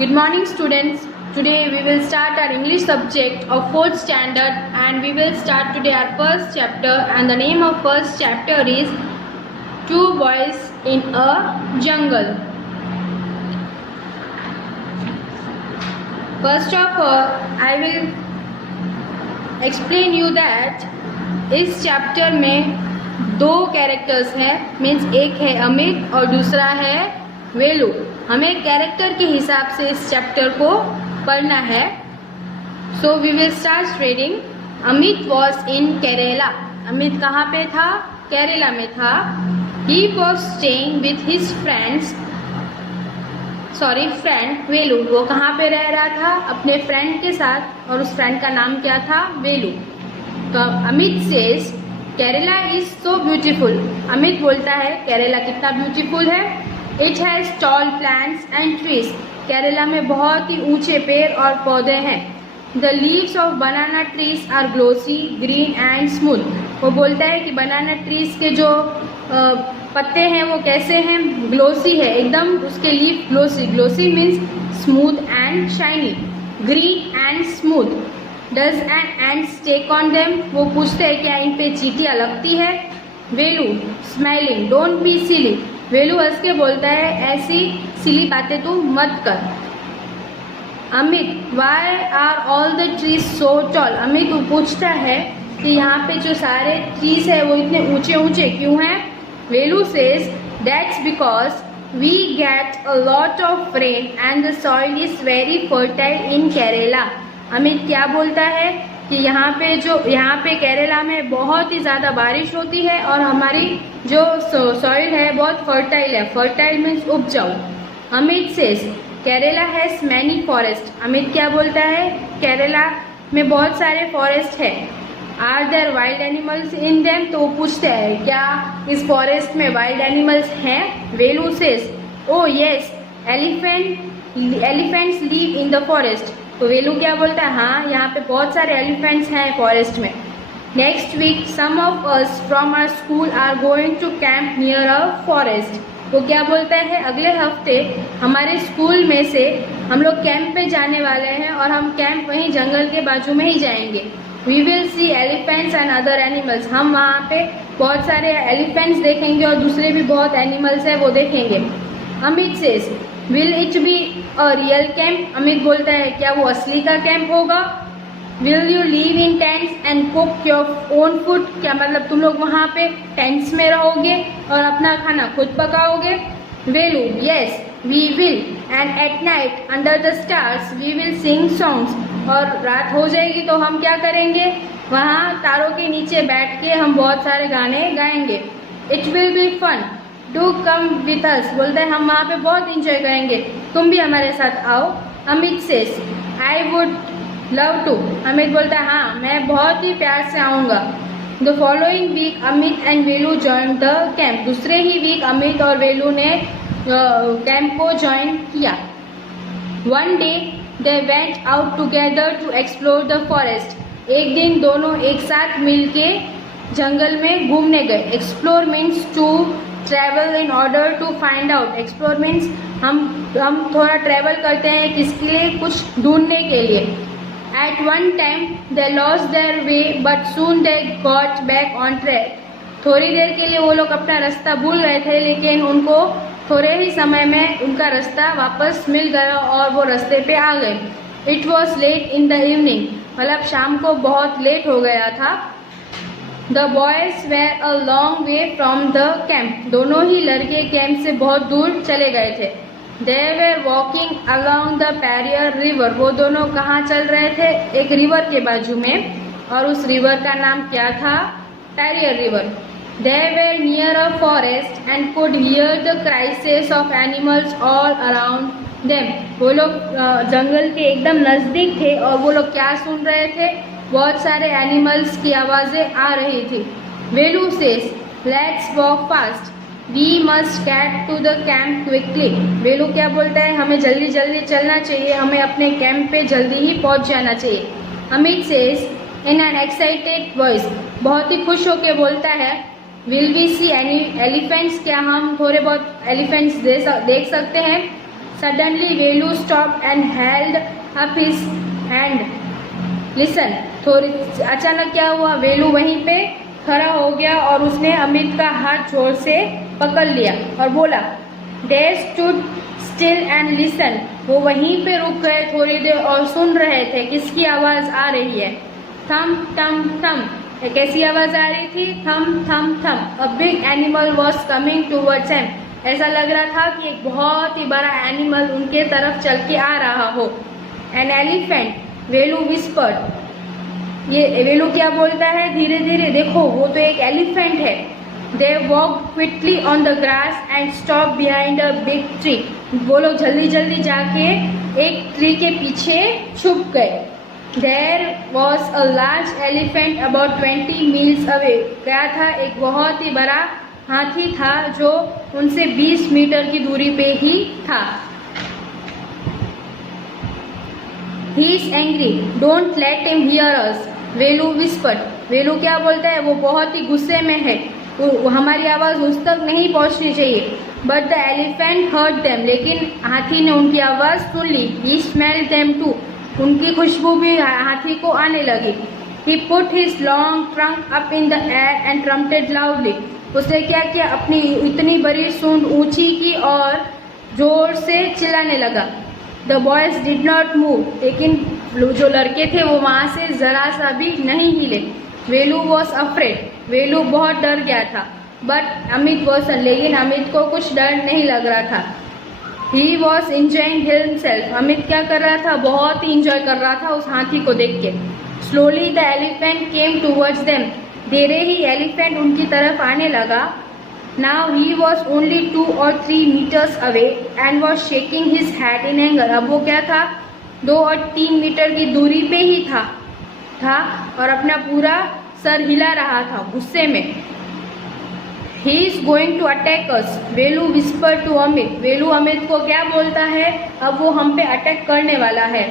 Good morning, students. Today we will start our English subject of 4th standard, and we will start today our first chapter, and the name of first chapter is Two Boys in a Jungle. First of all, I will explain you that इस chapter में दो characters हैं, means एक है अमित और दूसरा है वेलू. हमें कैरेक्टर के हिसाब से इस चैप्टर को पढ़ना है. So we will start reading. Amit was in Kerala. Amit कहाँ पे था? केरला में था. He was staying with his friend Velu. वो कहाँ पे रह रहा था? अपने फ्रेंड के साथ, और उस फ्रेंड का नाम क्या था? वेलू. तो Amit says Kerala is so beautiful. Amit बोलता है केरला कितना ब्यूटीफुल है. It has tall plants and trees. Kerala में बहुत ही ऊंचे पेड़ और पौधे हैं. The leaves of banana trees are glossy green and smooth. वो बोलता है कि बनाना ट्रीज के जो पत्ते हैं वो कैसे हैं? ग्लोसी है एकदम. उसके leaf glossy. Glossy means smooth and shiny. Green and smooth. Does an ant stick on them. वो पूछते हैं क्या इन पे चींटियाँ लगती है? Velu smiling don't be silly. Velu हंस के बोलता है ऐसी सिली बातें तू मत कर. Amit why are all the trees so tall. Amit पूछता है कि यहाँ पे जो सारे ट्रीज है वो इतने ऊंचे ऊंचे क्यों हैं? Velu says that's because we get a lot of rain and the soil is very fertile in Kerala. Amit क्या बोलता है कि यहाँ पे केरला में बहुत ही ज़्यादा बारिश होती है और हमारी जो सॉइल है बहुत फर्टाइल है. फर्टाइल मीन्स उपजाऊ. Amit says Kerala has many forest. Amit क्या बोलता है? केरला में बहुत सारे फॉरेस्ट है. Are there wild animals in them. तो वो पूछते हैं क्या इस फॉरेस्ट में वाइल्ड एनिमल्स हैं? Velu says oh yes elephants live in the forest. तो वेलू क्या बोलता है? हाँ, यहाँ पे बहुत सारे एलिफेंट्स हैं फॉरेस्ट में. Next week some of us from our school are going to camp near a forest. वो क्या बोलता है? अगले हफ्ते हमारे स्कूल में से हम लोग कैंप पे जाने वाले हैं और हम कैंप वहीं जंगल के बाजू में ही जाएंगे. We will see elephants and other animals. हम वहाँ पे बहुत सारे एलिफेंट्स देखेंगे और दूसरे भी बहुत एनिमल्स हैं वो देखेंगे. Amit says will it be a real camp. Amit बोलता है क्या वो असली का कैंप होगा? Will you live in tents and cook your own food. क्या मतलब तुम लोग वहाँ पे टेंट्स में रहोगे और अपना खाना खुद पकाओगे? Velu yes we will and at night under the stars we will sing songs. और रात हो जाएगी तो हम क्या करेंगे? वहाँ तारों के नीचे बैठ के हम बहुत सारे गाने गाएंगे. It will be fun do come with us. बोलते हैं हम वहाँ पे बहुत इंजॉय करेंगे, तुम भी हमारे साथ आओ. Amit says I would love to. Amit बोलता है हाँ मैं बहुत ही प्यार से आऊँगा. The following week Amit and Velu join the camp. दूसरे ही वीक अमित और वेलू ने कैंप को ज्वाइन किया. One day they went out together to explore the forest. एक दिन दोनों एक साथ मिल के जंगल में घूमने गए. Explore means to travel in order to find out. Explore means हम थोड़ा ट्रैवल करते हैं किसके लिए? कुछ ढूंढने के लिए. At one time they lost their way but soon they got back on track. थोड़ी देर के लिए वो लोग अपना रास्ता भूल गए थे, लेकिन उनको थोड़े ही समय में उनका रास्ता वापस मिल गया और वो रास्ते पे आ गए. It was late in the evening. मतलब शाम को बहुत लेट हो गया था. The boys were a long way from the camp. दोनों ही लड़के कैंप से बहुत दूर चले गए थे. They were walking along the Periyar river. वो दोनों कहाँ चल रहे थे? एक रिवर के बाजू में, और उस रिवर का नाम क्या था? Periyar river. They were near a forest and could hear the cries of animals all around them. वो लोग जंगल के एकदम नज़दीक थे और वो लोग क्या सुन रहे थे? बहुत सारे एनिमल्स की आवाज़ें आ रही थी. Velu says let's walk fast we must get to the camp quickly. Velu क्या बोलता है? हमें जल्दी जल्दी चलना चाहिए, हमें अपने कैंप पे जल्दी ही पहुंच जाना चाहिए. Amit says in an excited voice. बहुत ही खुश होकर बोलता है will we see any elephants. क्या हम थोड़े बहुत एलिफेंट्स देख सकते हैं? Suddenly Velu stopped and held up his hand. Listen. थोड़ी अचानक क्या हुआ, वेलू वहीं पे खड़ा हो गया और उसने अमित का हाथ जोर से पकड़ लिया और बोला, They stood still and listened. वो वहीं पे रुक गए थोड़ी देर और सुन रहे थे किसकी आवाज आ रही है. थम थम थम. एक ऐसी आवाज आ रही थी, थम थम थम. A big animal was coming towards him. ऐसा लग रहा था कि एक बहुत ही बड़ा एनिमल उनके तरफ चल के आ रहा हो. An elephant, Velu whispered. ये वेलू क्या बोलता है, धीरे धीरे देखो वो तो एक एलिफेंट है. They walk quickly on the grass and stop behind a big tree. वो लोग जल्दी जल्दी जाके एक ट्री के पीछे छुप गए. There was a large elephant about 20 miles away. क्या था, एक बहुत ही बड़ा हाथी था जो उनसे 20 मीटर की दूरी पे ही था. He is angry. Don't let him hear us. Velu whispered. वेलू क्या बोलता है, वो बहुत ही गुस्से में है, वो हमारी आवाज उस तक नहीं पहुंचनी चाहिए. But the elephant heard them. लेकिन हाथी ने उनकी आवाज सुन ली. He smelled them too. उनकी खुशबू भी हाथी को आने लगी. He put his long trunk up in the air and trumpeted loudly. उसने क्या किया, अपनी इतनी बड़ी सूंड ऊंची की और जोर से चिल्लाने लगा. The boys did not move. लेकिन जो लड़के थे वो वहाँ से जरा सा भी नहीं हिले. वेलू was afraid. वेलू बहुत डर गया था. But अमित was, लेकिन अमित को कुछ डर नहीं लग रहा था. He was enjoying himself. Amit क्या कर रहा था, बहुत ही इंजॉय कर रहा था उस हाथी को देख के. Slowly the elephant came towards them. धीरे ही एलिफेंट उनकी तरफ आने लगा. Now he was only 2 or 3 meters away and was shaking his head in anger. अब वो क्या था, 2 और 3 मीटर की दूरी पे ही था और अपना पूरा सर हिला रहा था गुस्से में. He is going to attack us. Velu whispered to Amit. वेलू अमित को क्या बोलता है, अब वो हम पे अटैक करने वाला है.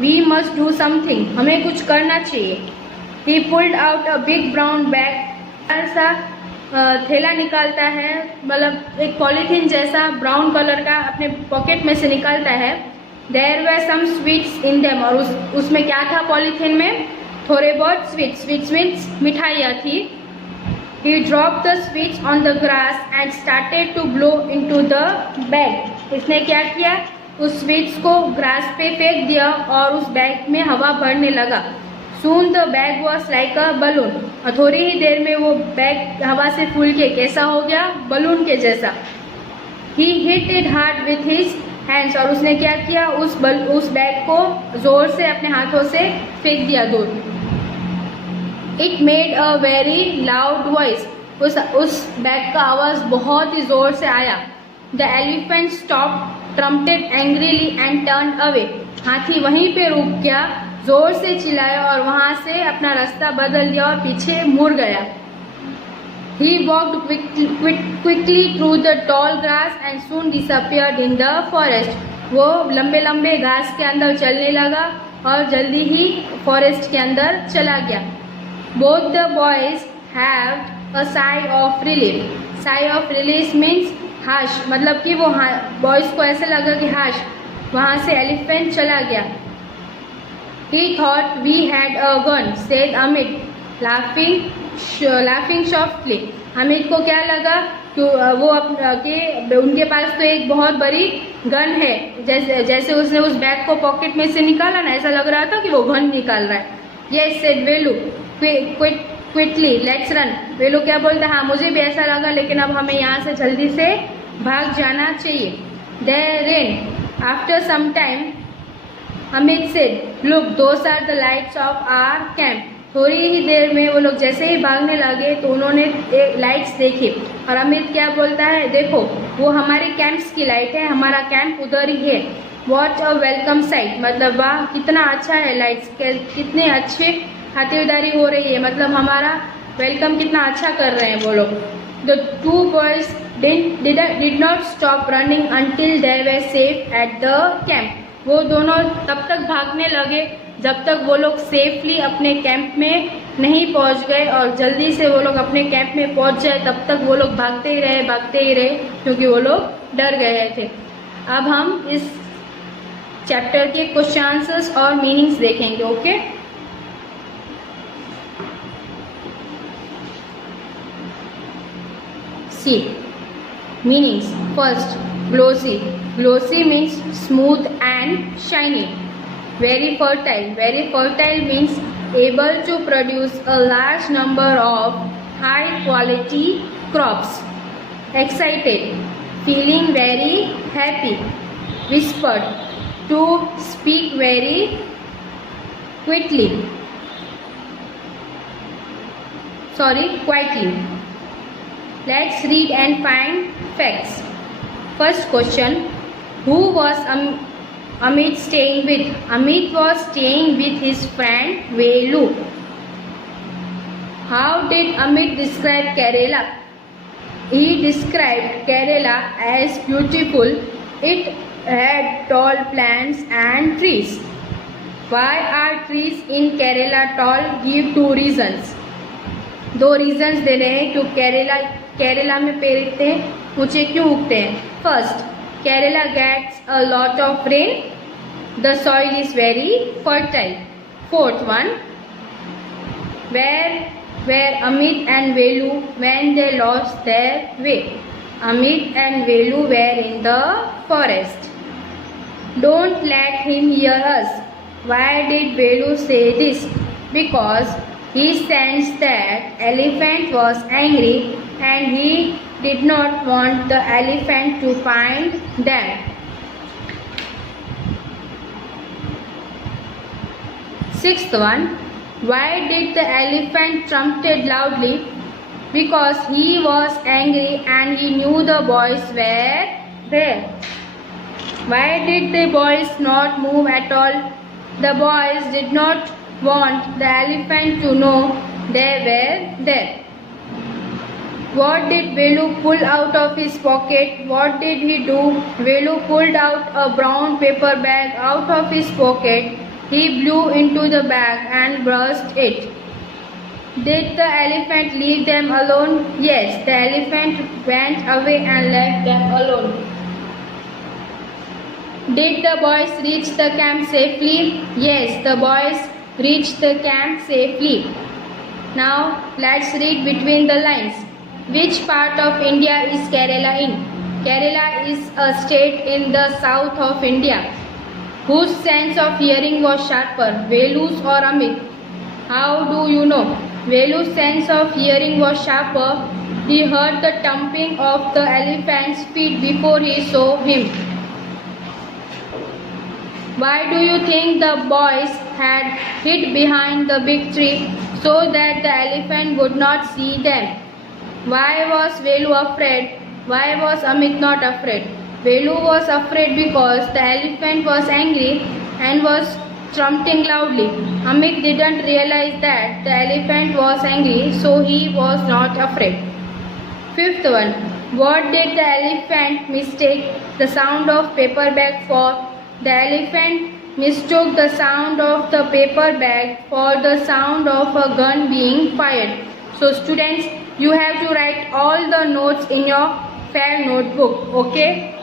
We must do something. हमें कुछ करना चाहिए. He pulled out a big brown bag. ऐसा थैला निकालता है, मतलब एक पॉलीथीन जैसा ब्राउन कलर का अपने पॉकेट में से निकालता है. There were some sweets in them. और उसमें क्या था, पॉलीथीन में थोड़े बहुत स्वीट्स मिठाइयाँ थी. He drop the sweets on the grass and started to blow into the bag. इसने क्या किया, उस स्वीट्स को ग्रास पे फेंक दिया और उस बैग में हवा भरने लगा. Soon the bag was like a balloon. और थोड़ी ही देर में वो बैग हवा से फूल के कैसा हो गया, बलून के जैसा. He hit it hard with his hands. और उसने क्या किया, उस बैग को जोर से अपने हाथों से फेंक दिया दूर. It made a very loud voice. उस बैग का आवाज बहुत ही जोर से आया. The elephant stopped, trumpeted angrily and turned away. हाथी वहीं पे रुक गया, जोर से चिल्लाया और वहां से अपना रास्ता बदल दिया और पीछे मुड़ गया. He walked quickly through the tall grass and soon disappeared in the forest. वो लंबे लंबे घास के अंदर चलने लगा और जल्दी ही फॉरेस्ट के अंदर चला गया. Both the boys had a sigh of relief. Sigh of relief means हाश, मतलब कि वो बॉयज को ऐसे लगा कि हाश वहाँ से एलिफेंट चला गया. He thought we had a gun, said Amit, laughing softly. Amit को क्या लगा कि उनके पास तो एक बहुत बड़ी गन है. जैसे उसने उस बैग को पॉकेट में से निकाला ना, ऐसा लग रहा था कि वो गन निकाल रहा है. Yes, said Velu, quickly, let's run. वेलू क्या बोलता है, हाँ मुझे भी ऐसा लगा, लेकिन अब हमें यहाँ से जल्दी से भाग जाना चाहिए. Then, after some time, Amit said, look, those are the lights of our camp. थोड़ी ही देर में वो लोग जैसे ही भागने लगे तो उन्होंने लाइट्स देखी और अमित क्या बोलता है, देखो वो हमारे कैंप्स की लाइट है, हमारा कैंप उधर ही है. What a welcome site. मतलब वाह कितना अच्छा है, लाइट्स कितने अच्छे खातिरदारी हो रही है, मतलब हमारा वेलकम कितना अच्छा कर रहे हैं वो लोग. The two boys did not stop running until they were safe at the camp. वो दोनों तब तक भागने लगे जब तक वो लोग सेफली अपने कैंप में नहीं पहुंच गए, और जल्दी से वो लोग अपने कैंप में पहुंच जाए तब तक वो लोग भागते ही रहे क्योंकि वो लोग डर गए थे. अब हम इस चैप्टर के क्वेश्चन आंसर्स और मीनिंग्स देखेंगे. Okay. C meanings. First, glossy. Glossy means smooth and shiny. Very fertile. Very fertile means able to produce a large number of high quality crops. Excited. Feeling very happy. Whispered. To speak very quietly. Let's read and find facts. First question. Who was Amit staying with? Amit was staying with his friend Velu. How did Amit describe Kerala? He described Kerala as beautiful. It had tall plants and trees. Why are trees in Kerala tall? Give 2 reasons. 2 reasons दे रहे हैं क्यों केरला में पेड़ इतने ऊंचे क्यों उगते हैं. First, Kerala gets a lot of rain. The soil is very fertile. Fourth one, where Amit and Velu when they lost their way. Amit and Velu were in the forest. Don't let him hear us. Why did Velu say this? Because he sensed that elephant was angry and he did not want the elephant to find them. Sixth one, why did the elephant trumpeted loudly? Because he was angry and he knew the boys were there. Why did the boys not move at all? The boys did not want the elephant to know they were there. What did Velu pull out of his pocket? What did he do? Velu pulled out a brown paper bag out of his pocket. He blew into the bag and burst it. Did the elephant leave them alone? Yes, the elephant went away and left them alone. Did the boys reach the camp safely? Yes, the boys reached the camp safely. Now let's read between the lines. Which part of India is Kerala in? Kerala is a state in the south of India. Whose sense of hearing was sharper, Velu's or Amit? How do you know? Velu's sense of hearing was sharper. He heard the thumping of the elephant's feet before he saw him. Why do you think the boys had hid behind the big tree so that the elephant would not see them? Why was Velu afraid? Why was Amit not afraid? Velu was afraid because the elephant was angry and was trumpeting loudly. Amit didn't realize that the elephant was angry, so he was not afraid. Fifth one. What did the elephant mistake the sound of paper bag for? The elephant mistook the sound of the paper bag for the sound of a gun being fired. So students, you have to write all the notes in your fair notebook. Okay.